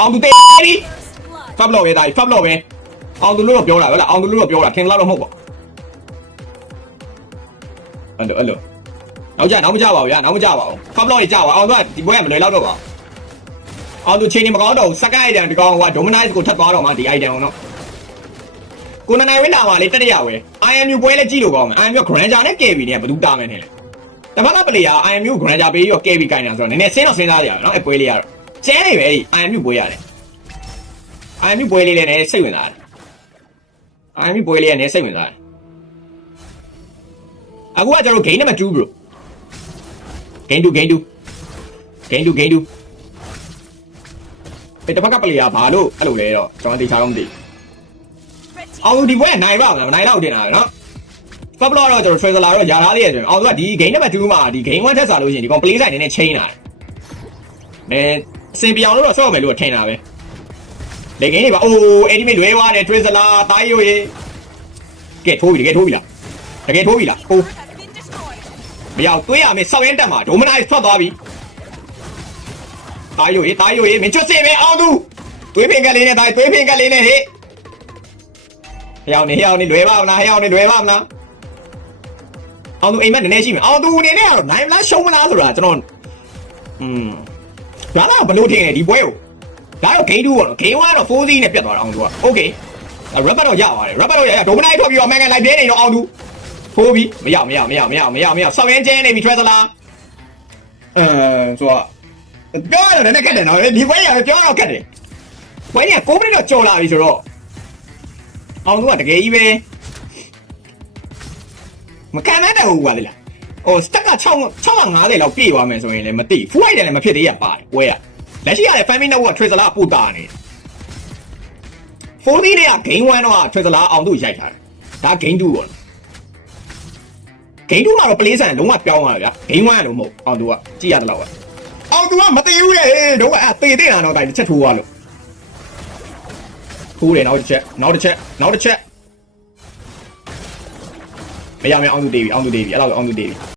အောင်သူတေးပြီဖပ်လို့ပဲဒါဖပ်လို့ပဲအောင်သူလို့တော့ပြောတာဟုတ်လားအောင်သူလို့တော့ပြောတာထင်လားတော့မဟုတ်ပါအဲ့လိုနောက်မကြပါဘူးဗျာနောက်မကြပါဘူးဖပ်လို့ရကြပါအောင်သူကဒီဘွဲမလွယ်တော့ပါအောင်သူချိန်နေမကောင်းတော့စကအိုင်တန်ဒီကောင်ကဒိုမနိုက်ကိုထပ်သွားတော့မှဒီအိုင်တန်အောင်တော့ကိုနိုင်ဝင်းလာပါလေတက်ရဝဲ IMU ပွဲလဲကြည့်လို့ကောင်းမယ် IMU Granger နဲ့ KB နဲ့ဘယ်သူတာမယ်နဲ့လဲတပတ်ကပလေယာ IMU Granger ပေးရော KB ကိုင်တာဆိုတော့နည်းနည်းစဉ်းစားရအောင်နော်အပွဲလေးကတော့ကျဲနေပဲဒီ IMU ပွဲရတယ် IMU ပွဲလေးလည်းနည်းစိတ်ဝင်စားတယ် IMU ပွဲလေးကနည်းစိတ်ဝင်စားတယ်အခုကကျွန်တော် game number 2 bro game 2တပတ်ကပလေယာဘာလို့အဲ့လိုလဲတော့ကျွန်တော်သိချာတော့မသိအောင်ဒီဘွဲနိုင်ပါ့မလားမနိုင်တော့တင်တာပဲနော်ဖပ်လို့တော့ကျွန်တော် tracer လာတော့ယာထားသေးတယ်ဆိုရင်အောင်သူကဒီ game number 2မှာဒီ game 1ထက်စားလို့ရှိရင်ဒီကောင် play side နည်းနည်း chain လာတယ်အစင်ပြောင်းလို့တော့ဆော့မယ်လို့ထင်တာပဲလေ game တွေပါအိုး ultimate လွဲသွားတယ် tracer လာတားရိုးရေကဲထိုးပြီလားဟိုးမရောက်တွေးရမယ်စောက်ရင်တက်မှာဒိုမနိုက်ထွက်သွားပြီတားရိုးရေမင်းချွတ်စေပဲအောင်သူတွေးဖင်ကလေးနဲ့တားတွေးဖင်ကလေးနဲ့ဟေ့ဟျောင်းနေလွယ်ပါမလားအောင်သူအိမ်မက်နည်းနည်းရှိမယ်အောင်သူအနေနဲ့ကတော့နိုင်မလားရှုံးမလားဆိုတာကျွန်တော်ဒါတော့ဘလို့ထင်တယ်ဒီပွဲကိုဒါတော့ game 2ပေါ့နော် game 1ကတော့ 4C နဲ့ပြတ်သွားတာအောင်သူက okay rapper တော့ရပါတယ် rapper တော့ရဒိုမနိုက်ထွက်ပြီးတော့ man လိုက်ပြနေတော့အောင်သူထိုးပြီးမရဆောက်ရင်ကျဲနေပြီ tracer လာဆိုတော့ပြောရတော့လည်းခက်တယ်နော်ဒီပွဲရပြောတော့ခက်တယ်ပွဲရ9မိနစ်တော့ကြော်လာပြီဆိုတော့အောင်သူကတကယ်ကြီးပဲမကန်တတ်ဘူးကွာလေလားဟိုစတက်က650လောက်ပြည့်သွားမယ်ဆိုရင်လည်းမသိ full height လည်းမဖြစ်သေးရပါတယ်ပွဲရလက်ရှိရတဲ့ family network tracer လာပို့တာနေ 4D နဲ့က game 1တော့ tracer လာအောင်သူရိုက်ထားတယ်ဒါ game 2ပေါ့ game 2မှာတော့ play stand လုံးဝပြောင်းသွားတယ်ဗျာ game 1ကလုံးမဟုတ်အောင်သူကကြည့်ရတယ်လို့ပဲအောင်သူကမသိဘူးလေတော့ကတေးတာတော့တိုင်းတစ်ချက်ထိုးသွားလို့ထိုးတယ်နောက်တစ်ချက်မရမယ်အောင်သူတေးပြီအဲ့လောက်အောင်သူတေးပြီ